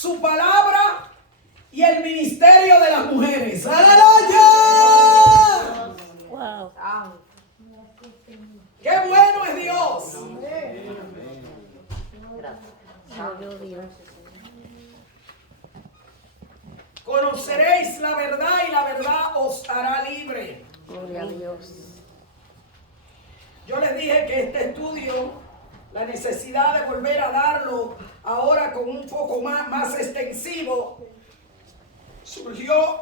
su palabra y el ministerio de las mujeres. ¡Aleluya! Wow. ¡Qué bueno es Dios! Dios. Conoceréis la verdad y la verdad os hará libre. Gloria a Dios. Yo les dije que este estudio, la necesidad de volver a darlo ahora con un foco más extensivo, surgió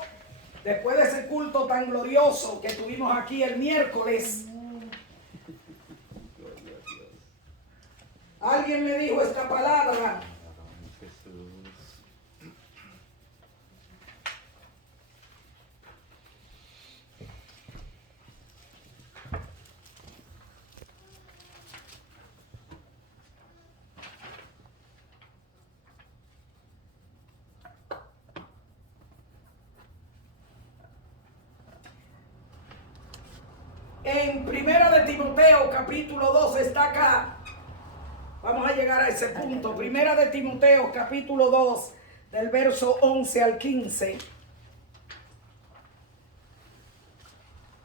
después de ese culto tan glorioso que tuvimos aquí el miércoles. Alguien me dijo esta palabra. En Primera de Timoteo, capítulo 2, está acá. Vamos a llegar a ese punto. Primera de Timoteo, capítulo 2, del verso 11 al 15.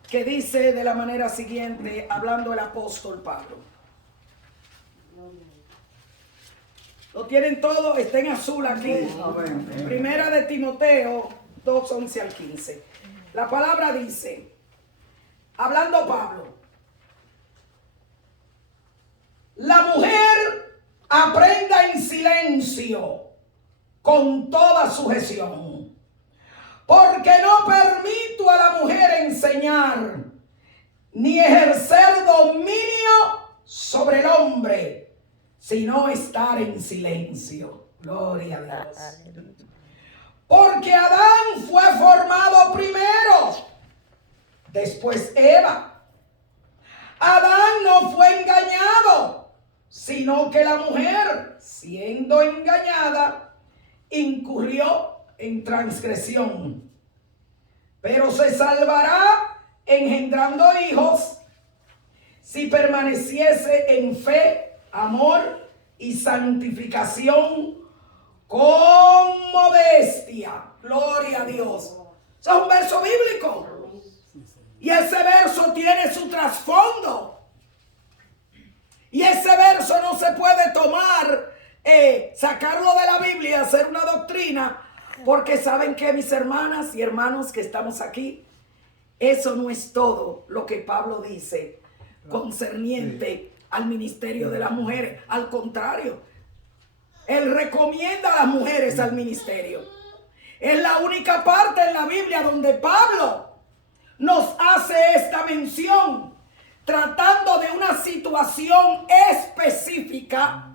Que dice de la manera siguiente, hablando el apóstol Pablo. ¿Lo tienen todo? Está en azul aquí. Primera de Timoteo 2, 11 al 15. La palabra dice, hablando Pablo, la mujer aprenda en silencio con toda sujeción, porque no permito a la mujer enseñar ni ejercer dominio sobre el hombre, sino estar en silencio. Gloria a Dios. Porque Adán fue formado primero, después Eva. Adán no fue engañado, sino que la mujer, siendo engañada, incurrió en transgresión. Pero se salvará engendrando hijos si permaneciese en fe, amor y santificación con modestia. Gloria a Dios. Eso es un verso bíblico. Y ese verso tiene su trasfondo. Y ese verso no se puede tomar, sacarlo de la Biblia y hacer una doctrina. Porque saben que, mis hermanas y hermanos que estamos aquí, eso no es todo lo que Pablo dice concerniente al ministerio de las mujeres. Al contrario, él recomienda a las mujeres al ministerio. Es la única parte en la Biblia donde Pablo nos hace esta mención, tratando de una situación específica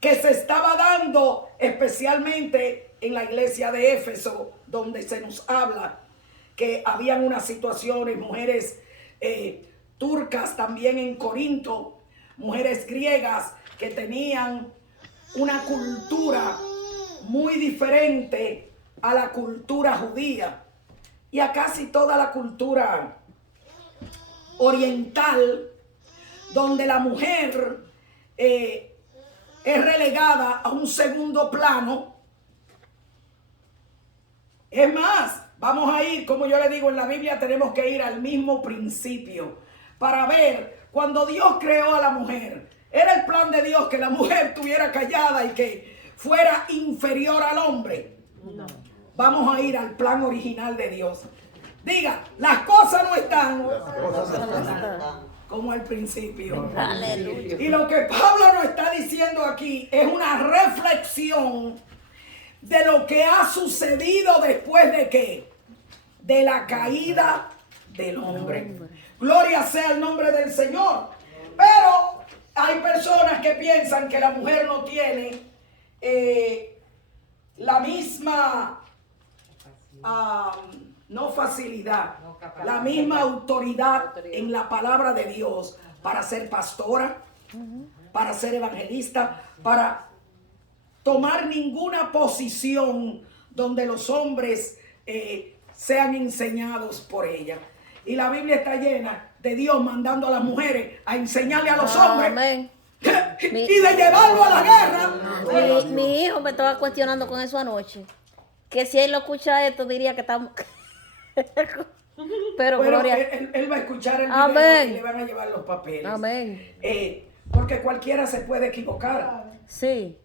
que se estaba dando especialmente en la iglesia de Éfeso, donde se nos habla que habían unas situaciones, mujeres turcas también en Corinto, mujeres griegas que tenían una cultura muy diferente a la cultura judía y a casi toda la cultura oriental, donde la mujer es relegada a un segundo plano. Es más, vamos a ir, como yo le digo, en la Biblia tenemos que ir al mismo principio para ver cuando Dios creó a la mujer. Era el plan de Dios que la mujer estuviera callada y que fuera inferior al hombre. No. Vamos a ir al plan original de Dios. Diga, las cosas no están como al principio. Aleluya. Y lo que Pablo nos está diciendo aquí es una reflexión de lo que ha sucedido después de ¿qué? De la caída del hombre. Gloria sea el nombre del Señor. Pero hay personas que piensan que la mujer no tiene la misma no facilidad, la misma autoridad en la palabra de Dios para ser pastora, para ser evangelista, para tomar ninguna posición donde los hombres sean enseñados por ella. Y la Biblia está llena de Dios mandando a las mujeres a enseñarle a los hombres y de llevarlo a la guerra. Mi hijo me estaba cuestionando con eso anoche. Que si él lo escucha esto, diría que estamos. Pero Bueno, gloria. él va a escuchar el video Amén. y le van a llevar los papeles. Amén. Porque cualquiera se puede equivocar. Sí.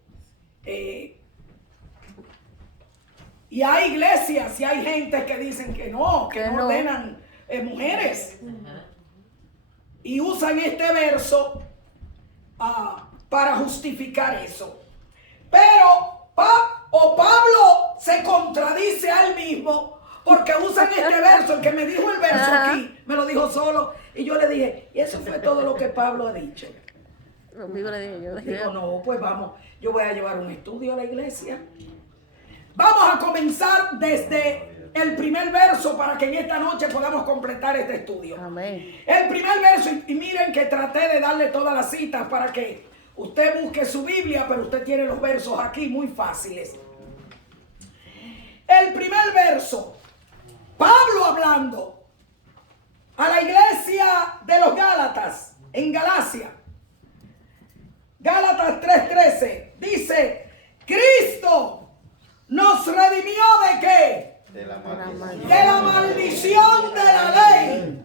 Y hay iglesias y hay gente que dicen que no no. ordenan mujeres. Y usan este verso para justificar eso. Pero Pablo se contradice a él mismo porque usan este verso. El que me dijo el verso aquí me lo dijo solo. Y yo le dije, y eso fue todo lo que Pablo ha dicho. Digo, no, pues vamos, yo voy a llevar un estudio a la iglesia. Vamos a comenzar desde el primer verso para que en esta noche podamos completar este estudio. Amén. El primer verso, y miren que traté de darle todas las citas para que usted busque su Biblia, pero usted tiene los versos aquí muy fáciles. El primer verso, Pablo hablando a la iglesia de los Gálatas en Galacia. Gálatas 3:13 dice, Cristo nos redimió ¿de qué? De la maldición. De la maldición de la ley.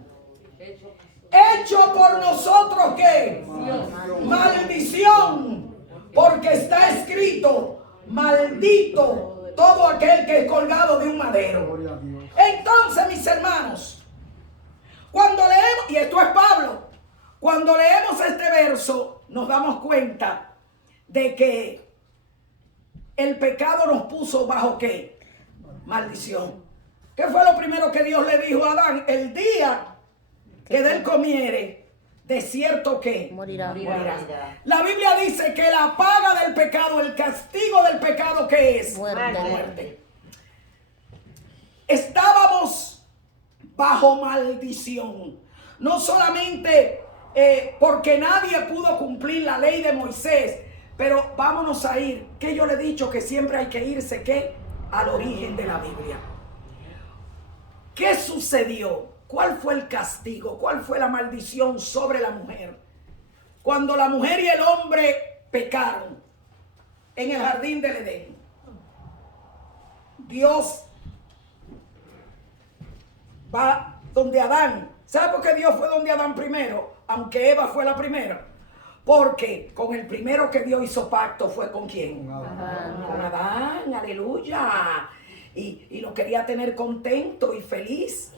Hecho por nosotros ¿qué? Maldición. Porque está escrito, maldito todo aquel que es colgado de un madero. Entonces, mis hermanos, cuando leemos, y esto es Pablo, cuando leemos este verso, nos damos cuenta de que el pecado nos puso bajo ¿qué? Maldición. ¿Qué fue lo primero que Dios le dijo a Adán? El día que de él comiere, de cierto que Morirá. La Biblia dice que la paga del pecado, el castigo del pecado, ¿qué es? Muerte. Estábamos bajo maldición. No solamente porque nadie pudo cumplir la ley de Moisés, pero vámonos a ir, que yo le he dicho que siempre hay que irse, ¿qué? Al origen de la Biblia. ¿Qué sucedió? ¿Cuál fue el castigo? ¿Cuál fue la maldición sobre la mujer? Cuando la mujer y el hombre pecaron en el jardín del Edén. Dios va donde Adán. ¿Sabe por qué Dios fue donde Adán primero? Aunque Eva fue la primera. Porque con el primero que Dios hizo pacto fue ¿con quién? Con Adán, aleluya. Y lo quería tener contento y feliz.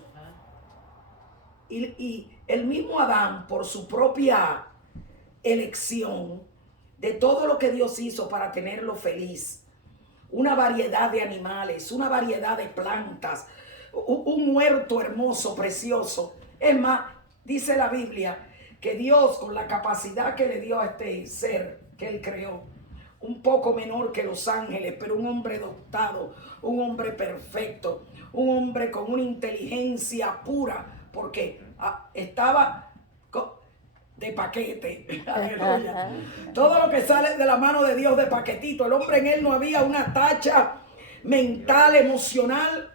Y el mismo Adán, por su propia elección, de todo lo que Dios hizo para tenerlo feliz, una variedad de animales, una variedad de plantas, un huerto hermoso, precioso. Es más, dice la Biblia que Dios, con la capacidad que le dio a este ser que él creó, un poco menor que los ángeles, pero un hombre dotado, un hombre perfecto, un hombre con una inteligencia pura, porque estaba de paquete. Aleluya. Todo lo que sale de la mano de Dios de paquetito. El hombre en él no había una tacha mental, emocional.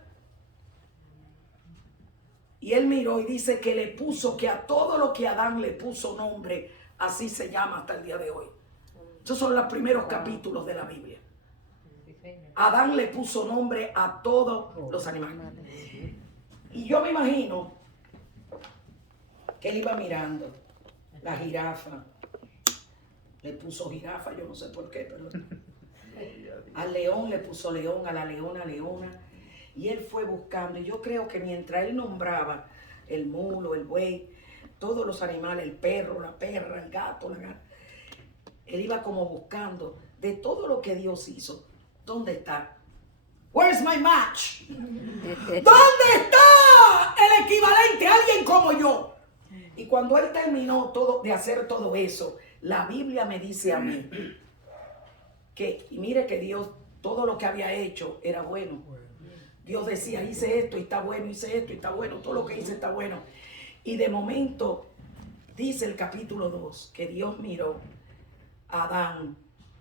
Y él miró y dice que le puso, que a todo lo que Adán le puso nombre, así se llama hasta el día de hoy. Esos son los primeros capítulos de la Biblia. Adán le puso nombre a todos los animales. Y yo me imagino que él iba mirando la jirafa. Le puso jirafa, yo no sé por qué, pero al león le puso león, a la leona, leona. Y él fue buscando, y yo creo que mientras él nombraba el mulo, el buey, todos los animales, el perro, la perra, el gato, la gata, él iba como buscando de todo lo que Dios hizo. ¿Dónde está? Where's my match? ¿Dónde está el equivalente? Alguien como yo. Y cuando él terminó de hacer todo eso, la Biblia me dice a mí que, y mire que Dios, todo lo que había hecho era bueno. Dios decía, hice esto y está bueno, hice esto y está bueno, todo lo que hice está bueno. Y de momento, dice el capítulo 2, que Dios miró a Adán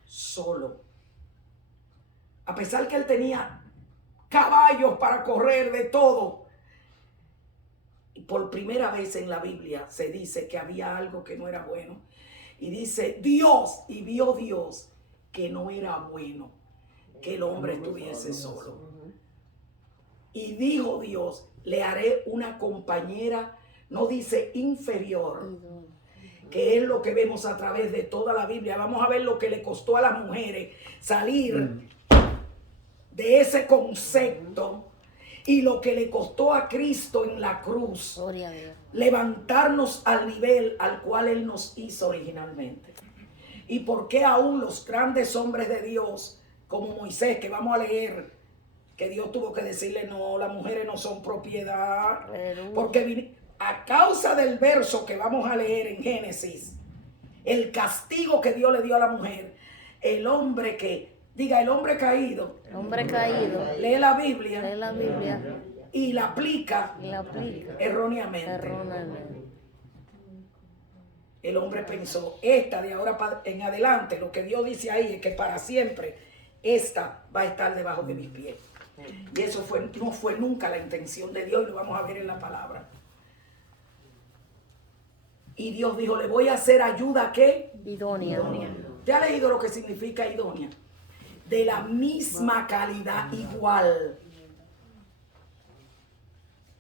solo. A pesar que él tenía caballos para correr, de todo. Y por primera vez en la Biblia se dice que había algo que no era bueno. Y dice Dios, y vio Dios que no era bueno que el hombre estuviese solo. Y dijo Dios, le haré una compañera, no dice inferior, que es lo que vemos a través de toda la Biblia. Vamos a ver lo que le costó a las mujeres salir de ese concepto y lo que le costó a Cristo en la cruz levantarnos al nivel al cual Él nos hizo originalmente. Y por qué aún los grandes hombres de Dios, como Moisés, que vamos a leer, que Dios tuvo que decirle, no, las mujeres no son propiedad, porque a causa del verso que vamos a leer en Génesis, el castigo que Dios le dio a la mujer, el hombre que, diga, el hombre caído, lee la Biblia y la aplica erróneamente. El hombre pensó, esta de ahora en adelante, lo que Dios dice ahí es que para siempre esta va a estar debajo de mis pies. Y eso no fue nunca la intención de Dios, y lo vamos a ver en la palabra. Y Dios dijo, le voy a hacer ayuda, ¿qué? Idónea. ¿Ya ha leído lo que significa idónea? De la misma calidad, igual.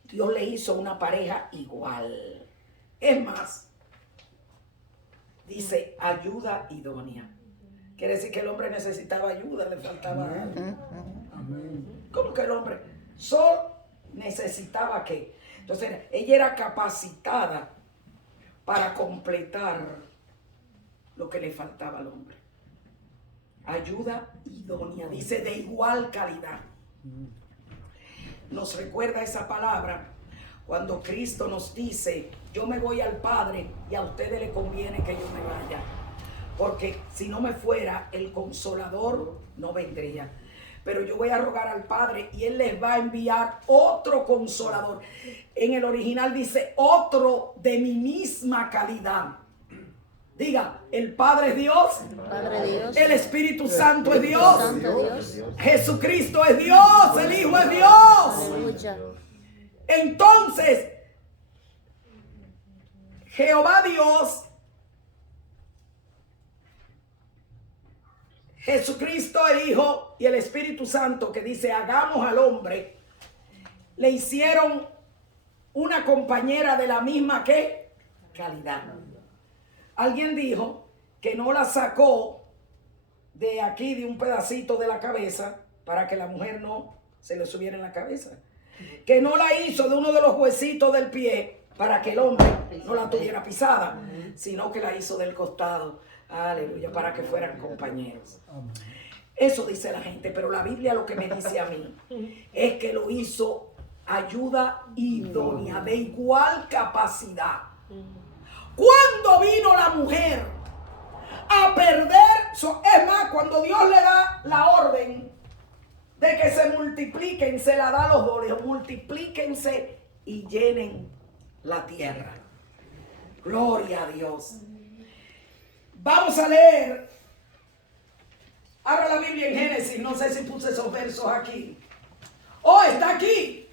Dios le hizo una pareja igual. Es más, dice ayuda idónea. Quiere decir que el hombre necesitaba ayuda, le faltaba algo. ¿Cómo que el hombre solo necesitaba qué? Entonces, ella era capacitada para completar lo que le faltaba al hombre. Ayuda idónea, dice de igual calidad. Nos recuerda esa palabra cuando Cristo nos dice, yo me voy al Padre y a ustedes les conviene que yo me vaya, porque si no me fuera, el Consolador no vendría. Pero yo voy a rogar al Padre y Él les va a enviar otro Consolador. En el original dice otro de mi misma calidad. Diga, el Padre es Dios, el Espíritu Santo es Dios, Jesucristo es Dios, el Hijo es Dios. Entonces, Jehová Dios, Jesucristo el Hijo y el Espíritu Santo, que dice hagamos al hombre, le hicieron una compañera de la misma ¿qué? Calidad. Alguien dijo que no la sacó de aquí, de un pedacito de la cabeza, para que la mujer no se le subiera en la cabeza. Que no la hizo de uno de los huesitos del pie para que el hombre no la tuviera pisada, sino que la hizo del costado. Aleluya, para que fueran compañeros. Eso dice la gente, pero la Biblia lo que me dice a mí es que lo hizo ayuda idónea, de igual capacidad. Cuando vino la mujer a perder, es más, cuando Dios le da la orden de que se multipliquen, se la da a los dos, multiplíquense y llenen la tierra. Gloria a Dios. Vamos a leer. Abra la Biblia en Génesis. No sé si puse esos versos aquí. Oh, está aquí.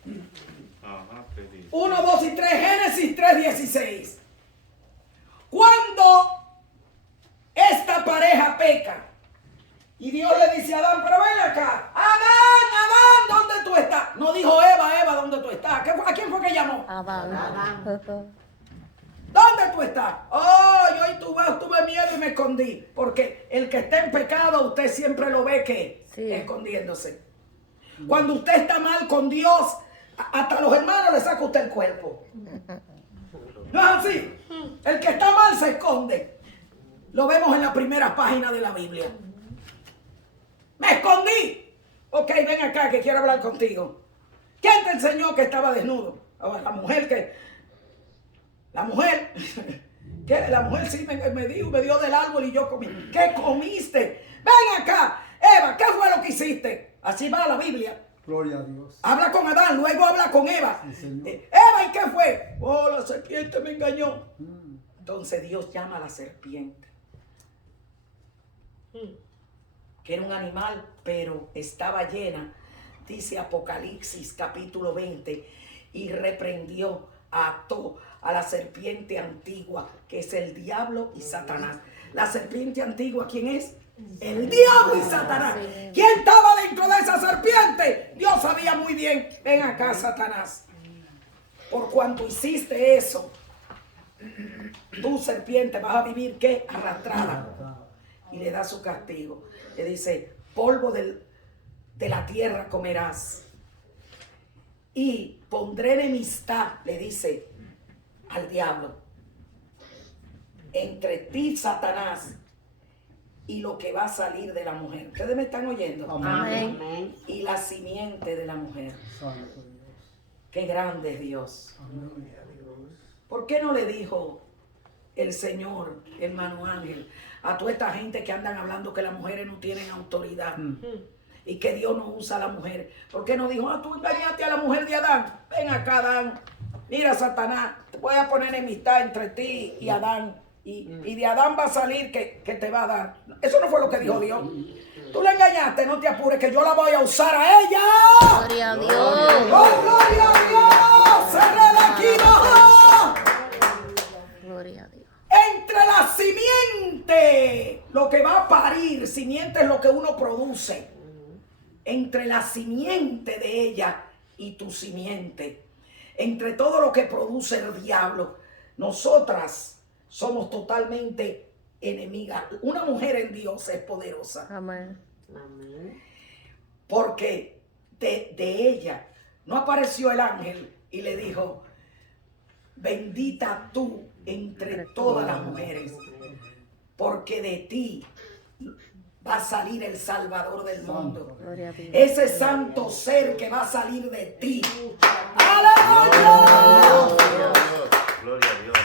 1, 2 y 3. Génesis 3:16. Cuando esta pareja peca y Dios le dice a Adán, pero ven acá, Adán, ¿dónde tú estás? No dijo Eva, ¿dónde tú estás? ¿A quién fue que llamó? Adán. ¿Dónde tú estás? Oh, yo tuve miedo y me escondí. Porque el que está en pecado, usted siempre lo ve que escondiéndose. Cuando usted está mal con Dios, hasta los hermanos le saca usted el cuerpo. ¿No es así? El que está mal se esconde. Lo vemos en la primera página de la Biblia. Me escondí. Ok, ven acá que quiero hablar contigo. ¿Quién te enseñó que estaba desnudo? La mujer sí me dio del árbol y yo comí. ¿Qué comiste? Ven acá, Eva, ¿qué fue lo que hiciste? Así va la Biblia. Gloria a Dios. Habla con Adán, luego habla con Eva. Sí, Eva, ¿y qué fue? Oh, la serpiente me engañó. Entonces Dios llama a la serpiente, que era un animal, pero estaba llena, dice Apocalipsis capítulo 20, y reprendió, ató a la serpiente antigua, que es el diablo y Satanás. La serpiente antigua, ¿quién es? El diablo y Satanás. Sí. ¿Quién estaba dentro de esa serpiente? Dios sabía muy bien. Ven acá, Satanás. Por cuanto hiciste eso, tú, serpiente, vas a vivir, ¿qué? Arrastrada. Y le da su castigo. Le dice, polvo de la tierra comerás. Y pondré enemistad, le dice al diablo, entre ti, Satanás, y lo que va a salir de la mujer. ¿Ustedes me están oyendo? Amén. Y la simiente de la mujer. Santo Dios. Qué grande es Dios. Aleluya, Dios. ¿Por qué no le dijo el Señor, hermano Ángel, a toda esta gente que andan hablando que las mujeres no tienen autoridad y que Dios no usa a la mujer? ¿Por qué no dijo, tú engañaste a la mujer de Adán? Ven acá, Adán. Mira, Satanás, te voy a poner enemistad entre ti y Adán. Y de Adán va a salir que te va a dar. Eso no fue lo que dijo Dios. Tú la engañaste, no te apures, que yo la voy a usar a ella. Gloria a Dios. ¡Oh, gloria a Dios! ¡Cerré la quina! Gloria a Dios. Entre la simiente, lo que va a parir, simiente es lo que uno produce. Entre la simiente de ella y tu simiente, entre todo lo que produce el diablo, nosotras somos totalmente enemigas. Una mujer en Dios es poderosa. Amén. Porque de ella no apareció el ángel y le dijo, bendita tú entre todas las mujeres, porque de ti va a salir el Salvador del mundo. Gloria a Dios. Ese santo ser que va a salir de ti. ¡Aleluya! Gloria a Dios.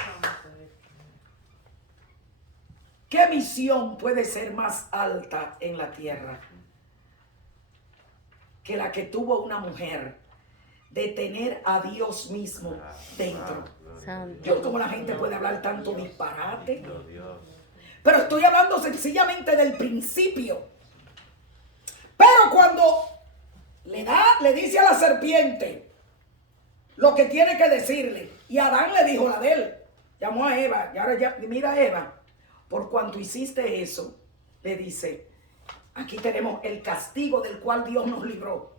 ¿Qué misión puede ser más alta en la tierra que la que tuvo una mujer de tener a Dios mismo dentro? Santo. Yo, como la gente puede hablar tanto disparate, Dios. pero estoy hablando sencillamente del principio. Pero cuando le dice a la serpiente lo que tiene que decirle, y Adán le dijo la de él, llamó a Eva, y ahora ya, mira Eva, por cuanto hiciste eso, le dice, aquí tenemos el castigo del cual Dios nos libró.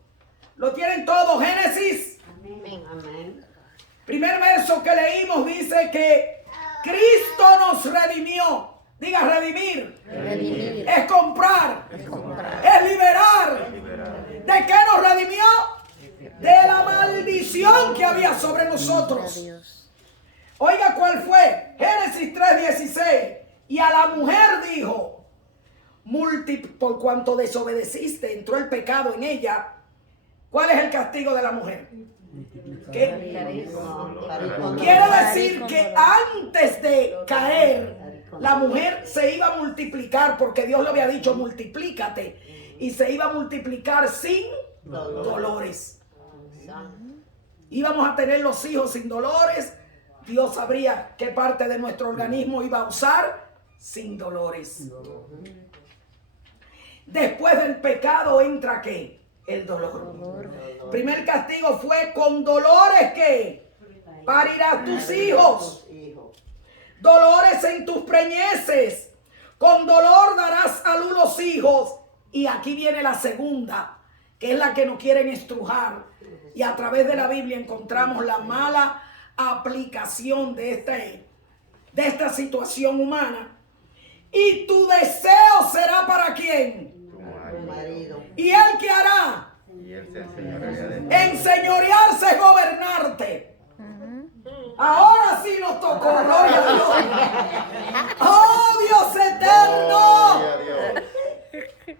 Lo tienen todos, Génesis. Amén. Primer verso que leímos dice que Cristo nos redimió. Diga redimir. Redimir. Es comprar. Comprar. Es liberar. ¿De qué nos redimió? De la maldición que había sobre Gloria a nosotros. Dios. Oiga cuál fue. Génesis 3:16. Y a la mujer dijo, por cuanto desobedeciste, entró el pecado en ella. ¿Cuál es el castigo de la mujer? ¿Qué? Quiere decir que antes de caer, la mujer se iba a multiplicar, porque Dios le había dicho, multiplícate. Y se iba a multiplicar sin dolores. Íbamos a tener los hijos sin dolores. Dios sabría qué parte de nuestro organismo iba a usar sin dolores. Después del pecado entra ¿qué? El dolor. Primer castigo fue con dolores que parirás tus hijos. Dolores en tus preñeces. Con dolor darás a luz los hijos. Y aquí viene la segunda, que es la que nos quieren estrujar. Y a través de la Biblia encontramos la mala aplicación de esta situación humana. Y tu deseo será ¿para quién? ¿Y él qué hará? Y él se enseñoreará de ti. Enseñorearse es gobernarte. Ahora sí nos tocó, gloria a Dios. ¡Oh, Dios eterno! Gloria a Dios.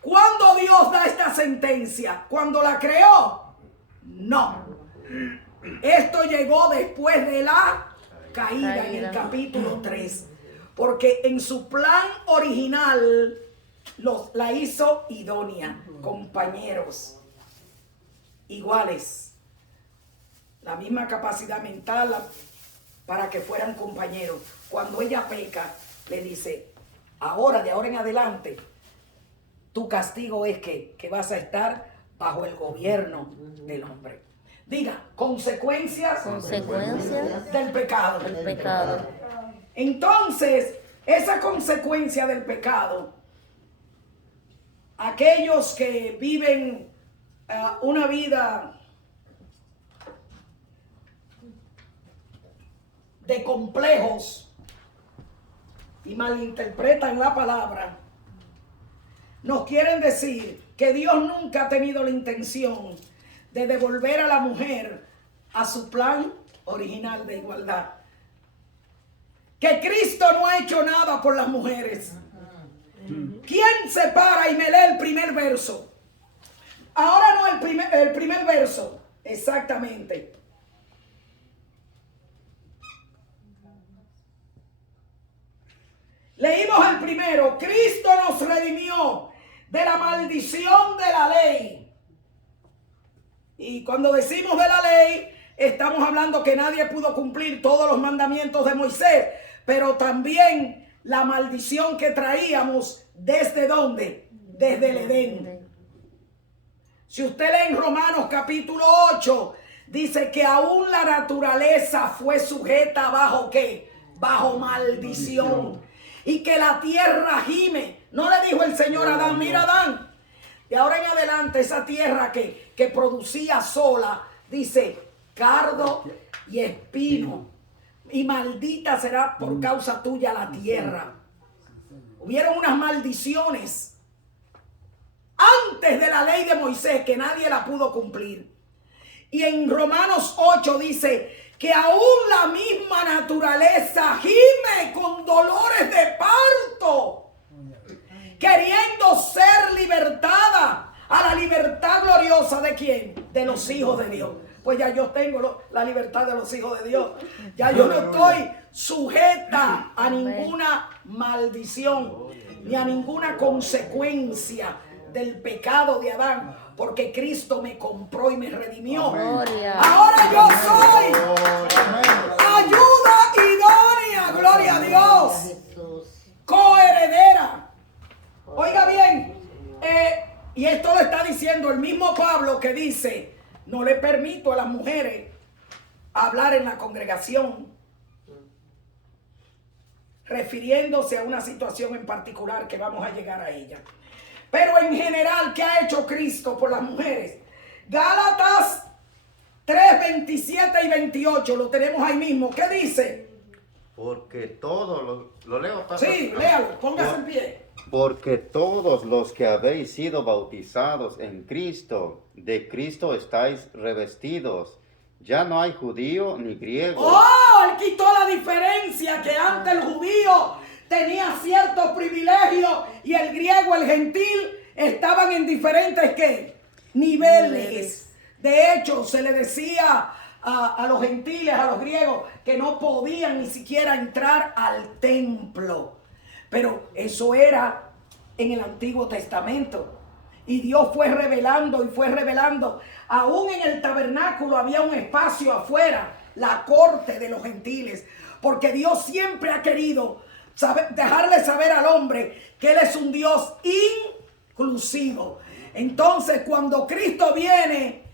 ¿Cuándo Dios da esta sentencia? ¿Cuando la creó? No. Esto llegó después de la caída en el capítulo 3. Porque en su plan original la hizo idónea, compañeros iguales, la misma capacidad mental para que fueran compañeros. Cuando ella peca, le dice, de ahora en adelante, tu castigo es que vas a estar bajo el gobierno del hombre. Diga, consecuencias Consecuencias del pecado. del pecado. Entonces, esa consecuencia del pecado, aquellos que viven una vida de complejos y malinterpretan la palabra, nos quieren decir que Dios nunca ha tenido la intención de devolver a la mujer a su plan original de igualdad. Que Cristo no ha hecho nada por las mujeres. ¿Quién se para y me lee el primer verso? Ahora no el primer verso, exactamente. Leímos el primero. Cristo nos redimió de la maldición de la ley. Y cuando decimos de la ley, estamos hablando que nadie pudo cumplir todos los mandamientos de Moisés, pero también la maldición que traíamos ¿desde dónde? Desde el Edén. Si usted lee en Romanos capítulo 8, dice que aún la naturaleza fue sujeta bajo ¿qué? Bajo maldición. Y que la tierra gime. No le dijo el Señor a Adán, mira Adán. Y ahora en adelante esa tierra que producía sola, dice, cardo y espino. Y maldita será por causa tuya la tierra. Hubieron unas maldiciones antes de la ley de Moisés que nadie la pudo cumplir. Y en Romanos 8 dice que aún la misma naturaleza gime con dolores de parto, queriendo ser libertada a la libertad gloriosa ¿de quién? De los hijos de Dios. Pues ya yo tengo la libertad de los hijos de Dios. Ya yo no estoy sujeta a ninguna maldición ni a ninguna consecuencia del pecado de Adán, porque Cristo me compró y me redimió. Gloria. Ahora yo soy ayuda idónea, gloria a Dios, coheredera. Oiga bien, y esto lo está diciendo el mismo Pablo, que dice, no le permito a las mujeres hablar en la congregación, refiriéndose a una situación en particular que vamos a llegar a ella. Pero en general, ¿qué ha hecho Cristo por las mujeres? Gálatas 3, 27 y 28, lo tenemos ahí mismo. ¿Qué dice? Porque todos ¿lo leo, pastor? Sí, léalo, póngase en pie. Porque todos los que habéis sido bautizados en Cristo, de Cristo estáis revestidos. Ya no hay judío ni griego. ¡Oh! Él quitó la diferencia, que antes el judío tenía ciertos privilegios y el griego, el gentil, estaban en diferentes ¿qué? Niveles. De hecho, se le decía a los gentiles, a los griegos, que no podían ni siquiera entrar al templo. Pero eso era en el Antiguo Testamento. Y Dios fue revelando y fue revelando. Aún en el tabernáculo había un espacio afuera, la corte de los gentiles. Porque Dios siempre ha querido dejarle saber al hombre que Él es un Dios inclusivo. Entonces, cuando Cristo viene,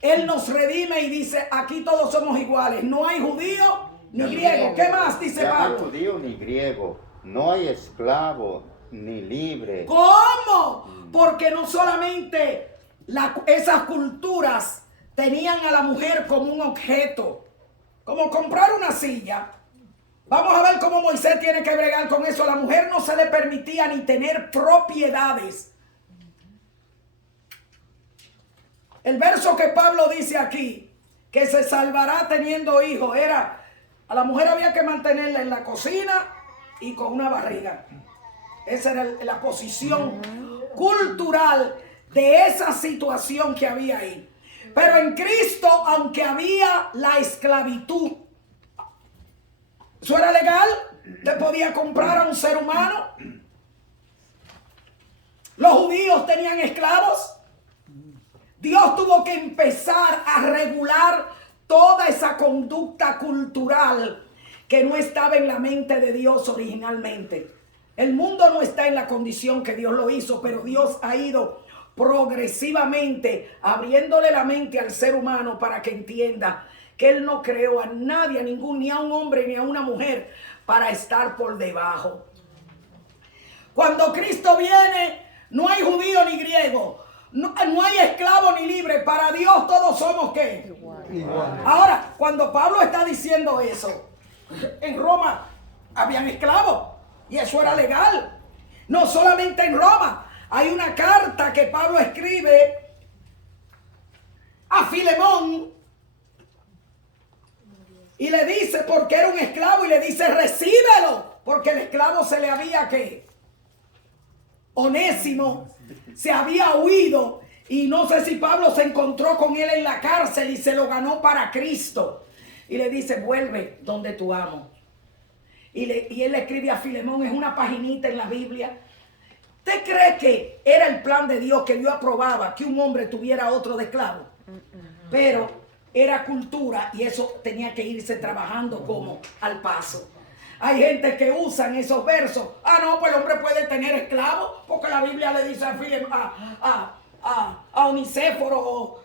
Él nos redime y dice, aquí todos somos iguales. No hay judío ni griego. ¿Qué más dice Ya no hay Pablo? judío ni griego. No hay esclavo ni libre. ¿Cómo? Porque no solamente esas culturas tenían a la mujer como un objeto, como comprar una silla. Vamos a ver cómo Moisés tiene que bregar con eso. A la mujer no se le permitía ni tener propiedades. El verso que Pablo dice aquí, que se salvará teniendo hijos, era, a la mujer había que mantenerla en la cocina y con una barriga. Esa era la posición cultural de esa situación que había ahí. Pero en Cristo, aunque había la esclavitud, ¿eso era legal? ¿Te podía comprar a un ser humano? ¿Los judíos tenían esclavos? Dios tuvo que empezar a regular toda esa conducta cultural que no estaba en la mente de Dios originalmente. El mundo no está en la condición que Dios lo hizo, pero Dios ha ido progresivamente abriéndole la mente al ser humano para que entienda que Él no creó a nadie, a ningún, ni a un hombre, ni a una mujer, para estar por debajo. Cuando Cristo viene, no hay judío ni griego, no hay esclavo ni libre. Para Dios todos somos ¿qué? Igual. Ahora, cuando Pablo está diciendo eso, en Roma habían esclavos y eso era legal. No solamente en Roma, hay una carta que Pablo escribe a Filemón y le dice, porque era un esclavo, y le dice, recíbelo, porque el esclavo se le había que Onésimo se había huido, y no sé si Pablo se encontró con él en la cárcel y se lo ganó para Cristo, y le dice, vuelve donde tu amo. Y él le escribe a Filemón, es una paginita en la Biblia. ¿Usted cree que era el plan de Dios, que Dios aprobaba que un hombre tuviera otro de esclavo? Pero era cultura y eso tenía que irse trabajando como al paso. Hay gente que usan esos versos. Ah, no, pues el hombre puede tener esclavos, porque la Biblia le dice a Onicéforo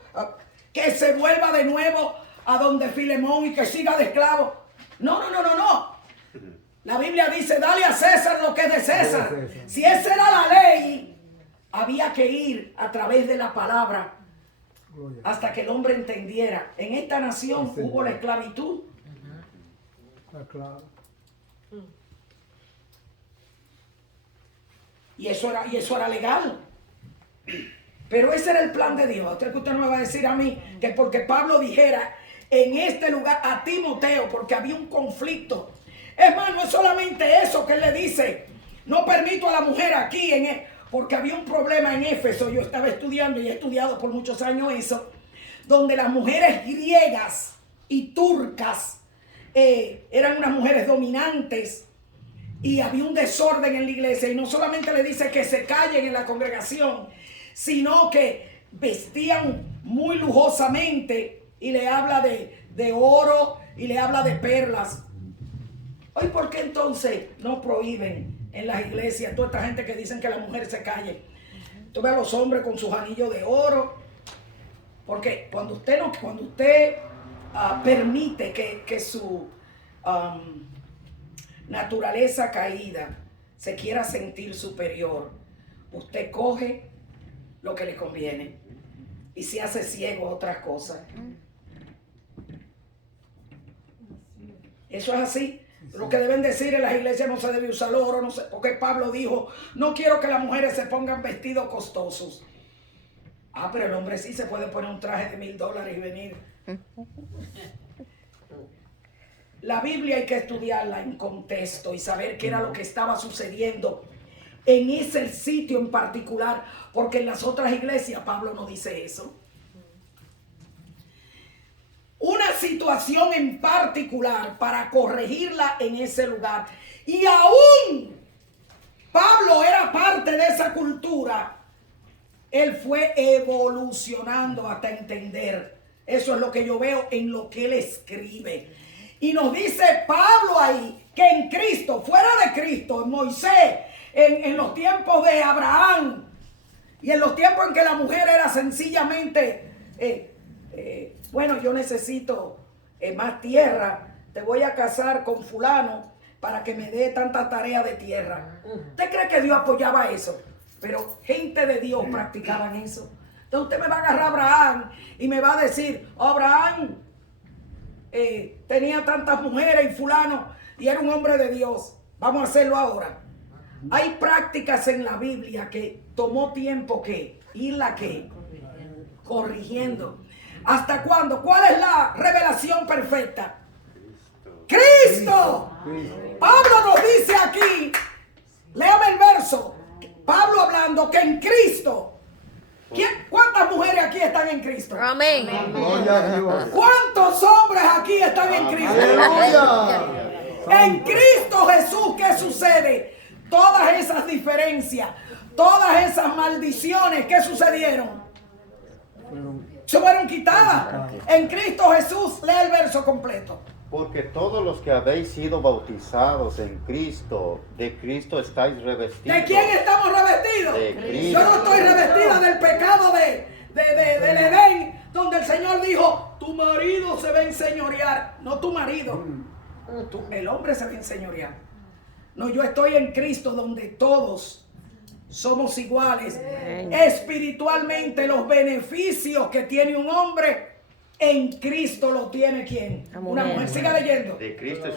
que se vuelva de nuevo a donde Filemón y que siga de esclavo. No. La Biblia dice, dale a César lo que es de César. Si esa era la ley, había que ir a través de la palabra hasta que el hombre entendiera. En esta nación hubo la esclavitud. Está claro. Y eso era legal. Pero ese era el plan de Dios. Usted no me va a decir a mí que porque Pablo dijera en este lugar a Timoteo, porque había un conflicto. Hermano, no es solamente eso que él le dice. No permito a la mujer aquí, porque había un problema en Éfeso. Yo estaba estudiando y he estudiado por muchos años eso, donde las mujeres griegas y turcas eran unas mujeres dominantes y había un desorden en la iglesia. Y no solamente le dice que se callen en la congregación, sino que vestían muy lujosamente y le habla de oro y le habla de perlas. Hoy, ¿por qué entonces no prohíben en las iglesias toda esta gente que dicen que la mujer se calle? Tú ves a los hombres con sus anillos de oro. Porque cuando usted permite que su naturaleza caída se quiera sentir superior, usted coge lo que le conviene y se hace ciego a otras cosas. Eso es así. Lo que deben decir en las iglesias, no se debe usar oro, no sé, porque Pablo dijo, no quiero que las mujeres se pongan vestidos costosos. Ah, pero el hombre sí se puede poner un traje de $1000 y venir. La Biblia hay que estudiarla en contexto y saber qué era lo que estaba sucediendo en ese sitio en particular, porque en las otras iglesias Pablo no dice eso. Una situación en particular para corregirla en ese lugar. Y aún Pablo era parte de esa cultura. Él fue evolucionando hasta entender. Eso es lo que yo veo en lo que él escribe. Y nos dice Pablo ahí que en Cristo, fuera de Cristo, en Moisés, en los tiempos de Abraham y en los tiempos en que la mujer era sencillamente bueno, yo necesito más tierra, te voy a casar con fulano para que me dé tanta tarea de tierra. ¿Usted cree que Dios apoyaba eso? Pero gente de Dios practicaban eso. Entonces usted me va a agarrar a Abraham y me va a decir, Abraham tenía tantas mujeres y fulano y era un hombre de Dios. Vamos a hacerlo ahora. Hay prácticas en la Biblia que tomó tiempo que irla corrigiendo. ¿Hasta cuándo? ¿Cuál es la revelación perfecta? ¡Cristo! Pablo nos dice aquí, léame el verso, Pablo hablando que en Cristo, ¿cuántas mujeres aquí están en Cristo? Amén. Gloria a Dios. ¿Cuántos hombres aquí están en Cristo? Aleluya. En Cristo Jesús, ¿qué sucede? Todas esas diferencias, todas esas maldiciones, ¿qué sucedieron? Se fueron quitadas. En Cristo Jesús, lee el verso completo. Porque todos los que habéis sido bautizados en Cristo, de Cristo estáis revestidos. ¿De quién estamos revestidos? De Cristo. Yo no estoy revestida del pecado del Edén, donde el Señor dijo, tu marido se va a enseñorear. No tu marido. El hombre se va a enseñorear. No, yo estoy en Cristo donde todos somos iguales. Espiritualmente los beneficios que tiene un hombre, en Cristo lo tiene ¿quién? La Una mujer. mujer. Siga leyendo. De Cristo es